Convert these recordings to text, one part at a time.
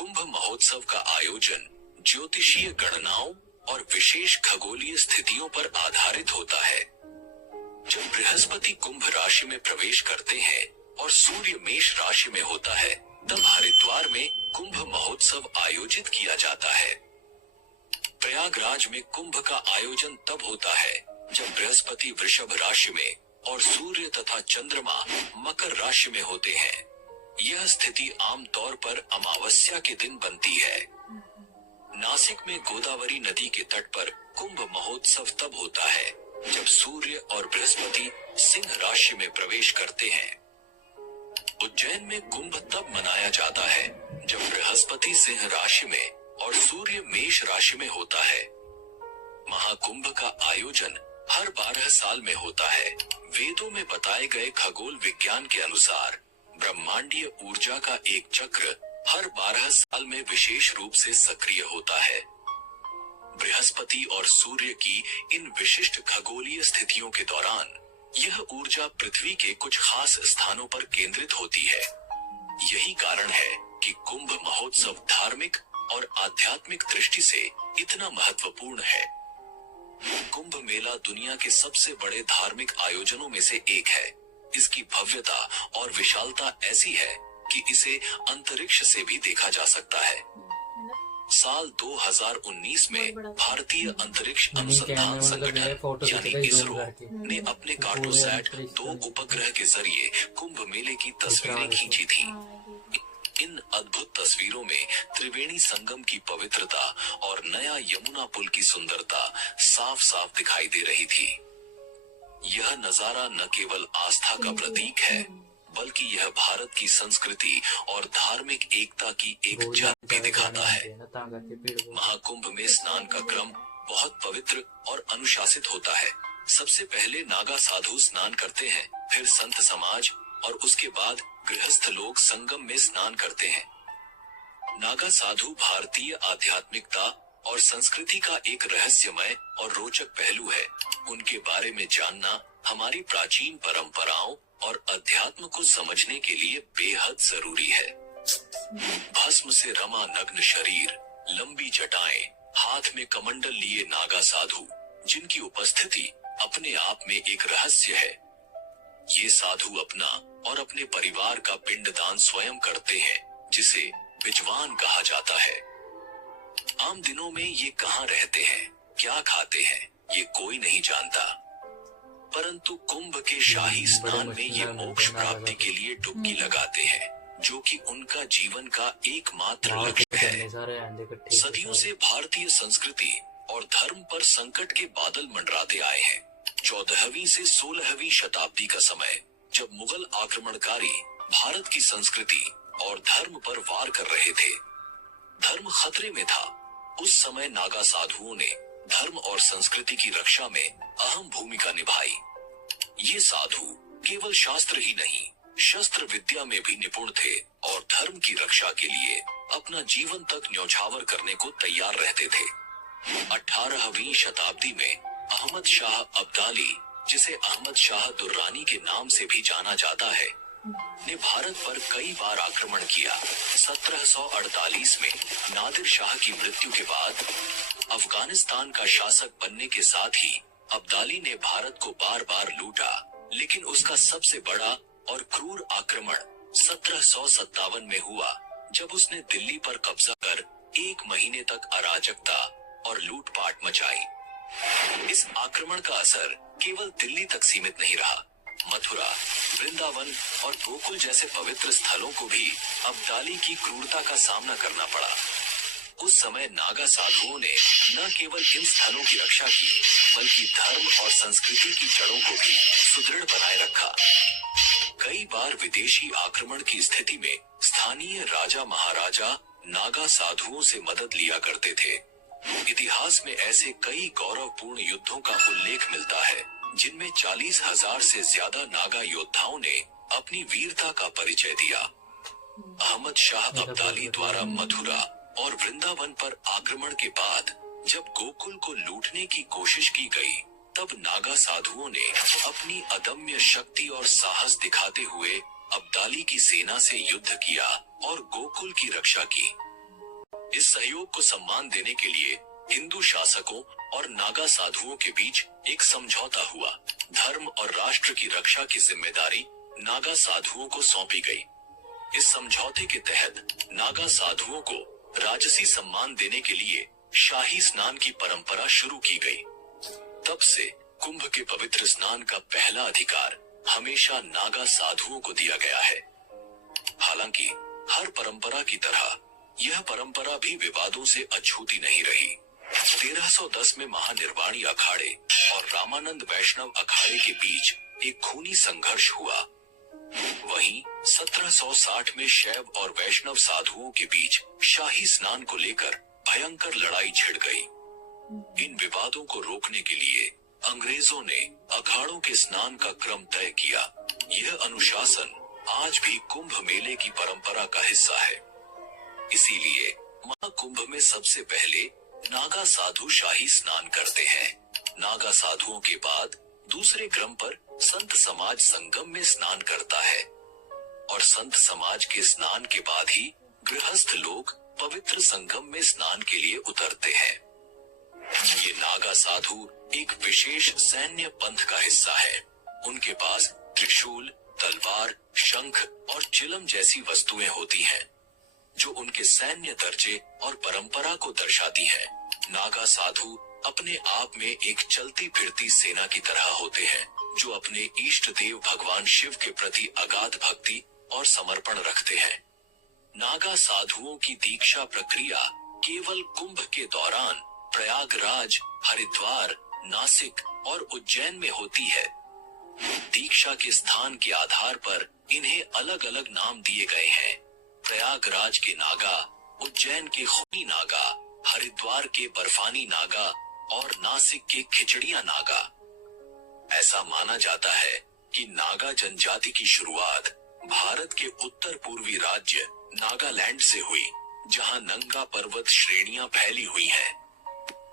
कुंभ महोत्सव का आयोजन ज्योतिषीय गणनाओं और विशेष खगोलीय स्थितियों पर आधारित होता है। जब बृहस्पति कुंभ राशि में प्रवेश करते हैं और सूर्य मेष राशि में होता है, तब हरिद्वार में कुंभ महोत्सव आयोजित किया जाता है। प्रयागराज में कुंभ का आयोजन तब होता है जब बृहस्पति वृषभ राशि में और सूर्य तथा चंद्रमा मकर राशि में होते हैं। यह स्थिति आमतौर पर अमावस्या के दिन बनती है। नासिक में गोदावरी नदी के तट पर कुंभ महोत्सव तब होता है जब सूर्य और बृहस्पति सिंह राशि में प्रवेश करते हैं। उज्जैन में कुंभ तब मनाया जाता है जब बृहस्पति सिंह राशि में और सूर्य मेष राशि में होता है। महाकुंभ का आयोजन हर 12 साल में होता है। वेदों में बताए गए खगोल विज्ञान के अनुसार ब्रह्मांडीय ऊर्जा का एक चक्र हर 12 साल में विशेष रूप से सक्रिय होता है। बृहस्पति और सूर्य की इन विशिष्ट खगोलीय स्थितियों के दौरान यह ऊर्जा पृथ्वी के कुछ खास स्थानों पर केंद्रित होती है। यही कारण है कि कुंभ महोत्सव धार्मिक और आध्यात्मिक दृष्टि से इतना महत्वपूर्ण है। कुंभ मेला दुनिया के सबसे बड़े धार्मिक आयोजनों में से एक है। इसकी भव्यता और विशालता ऐसी है कि इसे अंतरिक्ष से भी देखा जा सकता है। साल 2019 में भारतीय अंतरिक्ष अनुसंधान संगठन यानी इसरो ने अपने कार्टोसैट 2 उपग्रह के जरिए कुंभ मेले की तस्वीरें खींची थी। इन अद्भुत तस्वीरों में त्रिवेणी संगम की पवित्रता और नया यमुना पुल की सुंदरता साफ साफ दिखाई दे रही थी। यह नजारा न केवल आस्था का प्रतीक है, बल्कि यह भारत की संस्कृति और धार्मिक एकता की एक झलक भी दिखाता है। महाकुंभ में स्नान का क्रम बहुत पवित्र और अनुशासित होता है। सबसे पहले नागा साधु स्नान करते हैं, फिर संत समाज और उसके बाद गृहस्थ लोग संगम में स्नान करते हैं। नागा साधु भारतीय आध्यात्मिकता और संस्कृति का एक रहस्यमय और रोचक पहलू है। उनके बारे में जानना हमारी प्राचीन परंपराओं और अध्यात्म को समझने के लिए बेहद जरूरी है। भस्म से रमा नग्न शरीर, लंबी जटाएं, हाथ में कमंडल लिए नागा साधु, जिनकी उपस्थिति अपने आप में एक रहस्य है। ये साधु अपना और अपने परिवार का पिंडदान स्वयं करते हैं, जिसे बिजवान कहा जाता है। आम दिनों में ये कहाँ रहते हैं, क्या खाते हैं, ये कोई नहीं जानता, परंतु कुंभ के शाही स्नान में ये मोक्ष प्राप्ति के लिए डुबकी लगाते हैं, जो कि उनका जीवन का एकमात्र लक्ष्य है। सदियों से भारतीय संस्कृति और धर्म पर संकट के बादल मंडराते आए हैं। 14वीं से 16वीं शताब्दी का समय, जब मुगल आक्रमणकारी भारत की संस्कृति और धर्म पर वार कर रहे थे, धर्म खतरे में था। उस समय नागा साधुओं ने धर्म और संस्कृति की रक्षा में अहम भूमिका निभाई। ये साधु केवल शास्त्र ही नहीं, शस्त्र विद्या में भी निपुण थे और धर्म की रक्षा के लिए अपना जीवन तक न्यौछावर करने को तैयार रहते थे। 18वीं शताब्दी में अहमद शाह अब्दाली, जिसे अहमद शाह दुर्रानी के नाम से भी जाना जाता है, ने भारत पर कई बार आक्रमण किया। 1748 में नादिर शाह की मृत्यु के बाद अफगानिस्तान का शासक बनने के साथ ही अब्दाली ने भारत को बार बार लूटा, लेकिन उसका सबसे बड़ा और क्रूर आक्रमण 1757 में हुआ, जब उसने दिल्ली पर कब्जा कर 1 महीने तक अराजकता और लूटपाट मचाई। इस आक्रमण का असर केवल दिल्ली तक सीमित नहीं रहा। मथुरा, वृंदावन और गोकुल जैसे पवित्र स्थलों को भी अब्दाली की क्रूरता का सामना करना पड़ा। उस समय नागा साधुओं ने न केवल इन स्थलों की रक्षा की, बल्कि धर्म और संस्कृति की जड़ों को भी सुदृढ़ बनाए रखा। कई बार विदेशी आक्रमण की स्थिति में स्थानीय राजा महाराजा नागा साधुओं से मदद लिया करते थे। इतिहास में ऐसे कई गौरवपूर्ण युद्धों का उल्लेख मिलता है, जिनमें 40,000 से ज्यादा नागा योद्धाओं ने अपनी वीरता का परिचय दिया। अहमद शाह अब्दाली द्वारा मथुरा और वृंदावन पर आक्रमण के बाद जब गोकुल को लूटने की कोशिश की गई, तब नागा साधुओं ने अपनी अदम्य शक्ति और साहस दिखाते हुए अब्दाली की सेना से युद्ध किया और गोकुल की रक्षा की। इस सहयोग को सम्मान देने के लिए हिंदू शासकों और नागा साधुओं के बीच एक समझौता हुआ। धर्म और राष्ट्र की रक्षा की जिम्मेदारी नागा साधुओं को सौंपी गई। इस समझौते के तहत नागा साधुओं को राजसी सम्मान देने के लिए शाही स्नान की परंपरा शुरू की गई। तब से कुंभ के पवित्र स्नान का पहला अधिकार हमेशा नागा साधुओं को दिया गया है। हालांकि हर परंपरा की तरह यह परंपरा भी विवादों से अछूती नहीं रही। 1310 में महानिर्वाणी अखाड़े और रामानंद वैष्णव अखाड़े के बीच एक खूनी संघर्ष हुआ। वहीं 1760 में शैव और वैष्णव साधुओं के बीच शाही स्नान को लेकर भयंकर लड़ाई छिड़ गई। इन विवादों को रोकने के लिए अंग्रेजों ने अखाड़ों के स्नान का क्रम तय किया। यह अनुशासन आज भी कुंभ मेले की परंपरा का हिस्सा है। इसीलिए महाकुंभ में सबसे पहले नागा साधु शाही स्नान करते हैं। नागा साधुओं के बाद दूसरे क्रम पर संत समाज संगम में स्नान करता है और संत समाज के स्नान के बाद ही गृहस्थ लोग पवित्र संगम में स्नान के लिए उतरते हैं। ये नागा साधु एक विशेष सैन्य पंथ का हिस्सा है। उनके पास त्रिशूल, तलवार, शंख और चिलम जैसी वस्तुएं होती हैं, जो उनके सैन्य दर्जे और परंपरा को दर्शाती है। नागा साधु अपने आप में एक चलती फिरती सेना की तरह होते हैं, जो अपने इष्ट देव भगवान शिव के प्रति अगाध भक्ति और समर्पण रखते हैं। नागा साधुओं की दीक्षा प्रक्रिया केवल कुंभ के दौरान प्रयागराज, हरिद्वार, नासिक और उज्जैन में होती है। दीक्षा के स्थान के आधार पर इन्हें अलग अलग नाम दिए गए हैं। प्रयागराज के नागा, उज्जैन के खूनी नागा, हरिद्वार के बर्फानी नागा और नासिक के खिचड़िया नागा। ऐसा माना जाता है कि नागा जनजाति की शुरुआत भारत के उत्तर पूर्वी राज्य नागालैंड से हुई, जहां नंगा पर्वत श्रेणियां फैली हुई हैं।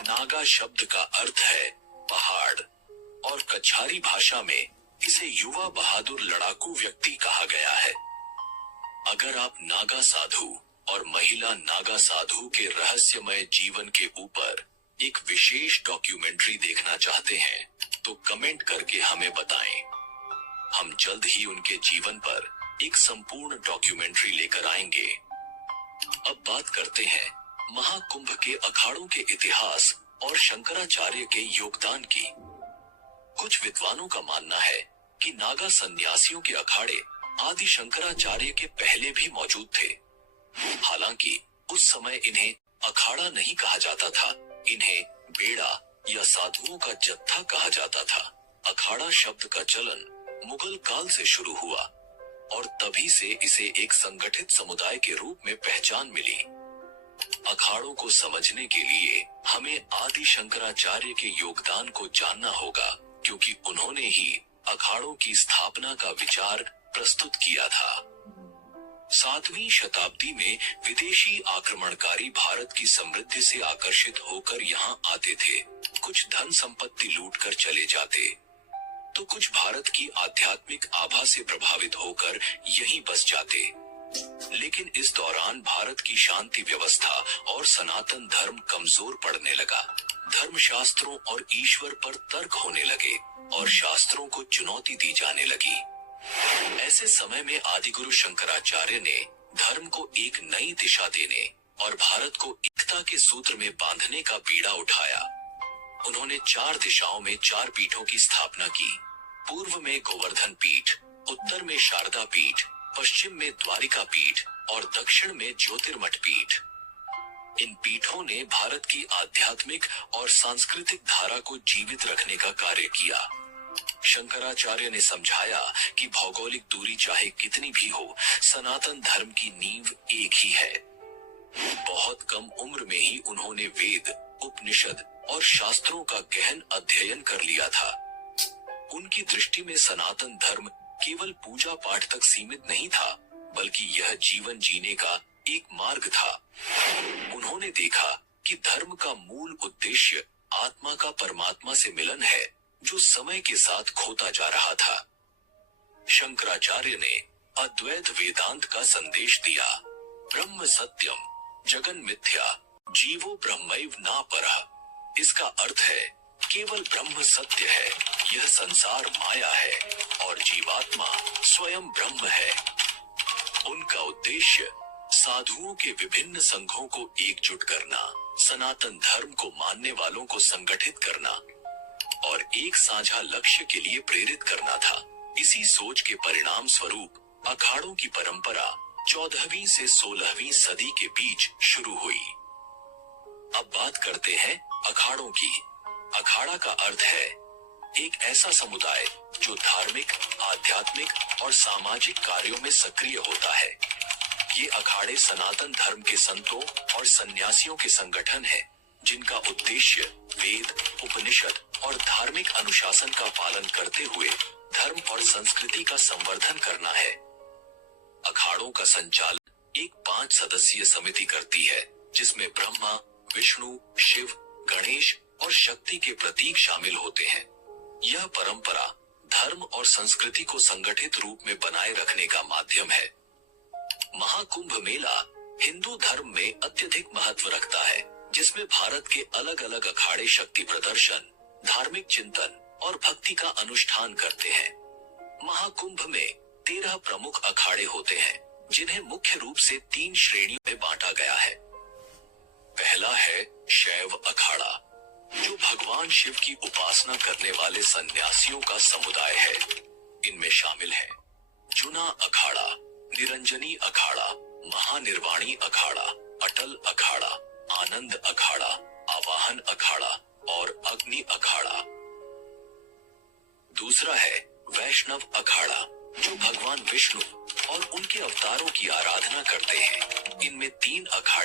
नागा शब्द का अर्थ है पहाड़ और कछारी भाषा में इसे युवा बहादुर लड़ाकू व्यक्ति कहा गया है। अगर आप नागा साधु और महिला नागा साधु के रहस्यमय जीवन के ऊपर एक विशेष डॉक्यूमेंट्री देखना चाहते हैं तो कमेंट करके हमें बताएं। हम जल्द ही उनके जीवन पर एक संपूर्ण डॉक्यूमेंट्री लेकर आएंगे। अब बात करते हैं महाकुंभ के अखाड़ों के इतिहास और शंकराचार्य के योगदान की। कुछ विद्वानों का मानना है कि नागा सन्यासियों के अखाड़े आदि शंकराचार्य के पहले भी मौजूद थे। हालांकि उस समय इन्हें अखाड़ा नहीं कहा जाता था, इन्हें बेड़ा या साधुओं का जत्था कहा जाता था। अखाड़ा शब्द का चलन मुगल काल से शुरू हुआ और तभी से इसे एक संगठित समुदाय के रूप में पहचान मिली। अखाड़ों को समझने के लिए हमें आदि शंकराचार्य के योगदान को जानना होगा, क्योंकि उन्होंने ही अखाड़ों की स्थापना का विचार प्रस्तुत किया था। 7वीं शताब्दी में विदेशी आक्रमणकारी भारत की समृद्धि से आकर्षित होकर यहाँ आते थे। कुछ धन संपत्ति लूटकर चले जाते, तो कुछ भारत की आध्यात्मिक आभा से प्रभावित होकर यहीं बस जाते। लेकिन इस दौरान भारत की शांति व्यवस्था और सनातन धर्म कमजोर पड़ने लगा। धर्मशास्त्रों और ईश्वर पर तर्क होने लगे और शास्त्रों को चुनौती दी जाने लगी। ऐसे समय में आदिगुरु शंकराचार्य ने धर्म को एक नई दिशा देने और भारत को एकता के सूत्र में बांधने का बीड़ा उठाया। उन्होंने 4 दिशाओं में 4 पीठों की स्थापना की। पूर्व में गोवर्धन पीठ, उत्तर में शारदा पीठ, पश्चिम में द्वारिका पीठ और दक्षिण में ज्योतिर्मठ पीठ। इन पीठों ने भारत की आध्यात्मिक और सांस्कृतिक धारा को जीवित रखने का कार्य किया। शंकराचार्य ने समझाया कि भौगोलिक दूरी चाहे कितनी भी हो, सनातन धर्म की नींव एक ही है। बहुत कम उम्र में ही उन्होंने वेद, उपनिषद और शास्त्रों का गहन अध्ययन कर लिया था। उनकी दृष्टि में सनातन धर्म केवल पूजा पाठ तक सीमित नहीं था, बल्कि यह जीवन जीने का एक मार्ग था। उन्होंने देखा कि धर्म का मूल उद्देश्य आत्मा का परमात्मा से मिलन है, जो समय के साथ खोता जा रहा था। शंकराचार्य ने अद्वैत वेदांत का संदेश दिया। ब्रह्म सत्यम, जगन मिथ्या जीवो ब्रह्मैव ना परः। इसका अर्थ है केवल ब्रह्म सत्य है, यह संसार माया है और जीवात्मा स्वयं ब्रह्म है। उनका उद्देश्य साधुओं के विभिन्न संघों को एकजुट करना, सनातन धर्म को मानने वालों को संगठित करना और एक साझा लक्ष्य के लिए प्रेरित करना था। इसी सोच के परिणाम स्वरूप अखाड़ों की परंपरा 14वीं से 16वीं सदी के बीच शुरू हुई। अब बात करते हैं अखाड़ों की। अखाड़ा का अर्थ है एक ऐसा समुदाय जो धार्मिक, आध्यात्मिक और सामाजिक कार्यों में सक्रिय होता है। ये अखाड़े सनातन धर्म के संतों और सन्यासियों के संगठन हैं, जिनका उद्देश्य वेद, उपनिषद और धार्मिक अनुशासन का पालन करते हुए धर्म और संस्कृति का संवर्धन करना है। अखाड़ों का संचालन एक 5 सदस्यीय समिति करती है, जिसमें ब्रह्मा, विष्णु, शिव, गणेश और शक्ति के प्रतीक शामिल होते हैं। यह परंपरा धर्म और संस्कृति को संगठित रूप में बनाए रखने का माध्यम है। महाकुंभ मेला हिंदू धर्म में अत्यधिक महत्व रखता है, जिसमें भारत के अलग अलग अखाड़े शक्ति प्रदर्शन, धार्मिक चिंतन और भक्ति का अनुष्ठान करते हैं। महाकुंभ में 13 प्रमुख अखाड़े होते हैं, जिन्हें मुख्य रूप से 3 श्रेणियों में बांटा गया है। पहला है शैव अखाड़ा, जो भगवान शिव की उपासना करने वाले सन्यासियों का समुदाय है। इनमें शामिल है चुना अखाड़ा, निरंजनी अखाड़ा, महानिर्वाणी अखाड़ा, अटल अखाड़ा, आनंद अखाड़ा, आवाहन अखाड़ा और अग्नि अखाड़ा। दूसरा है वैष्णव अखाड़ा, जो भगवान विष्णु और उनके अवतारों की आराधना करते हैं। इनमें 3 अखाड़े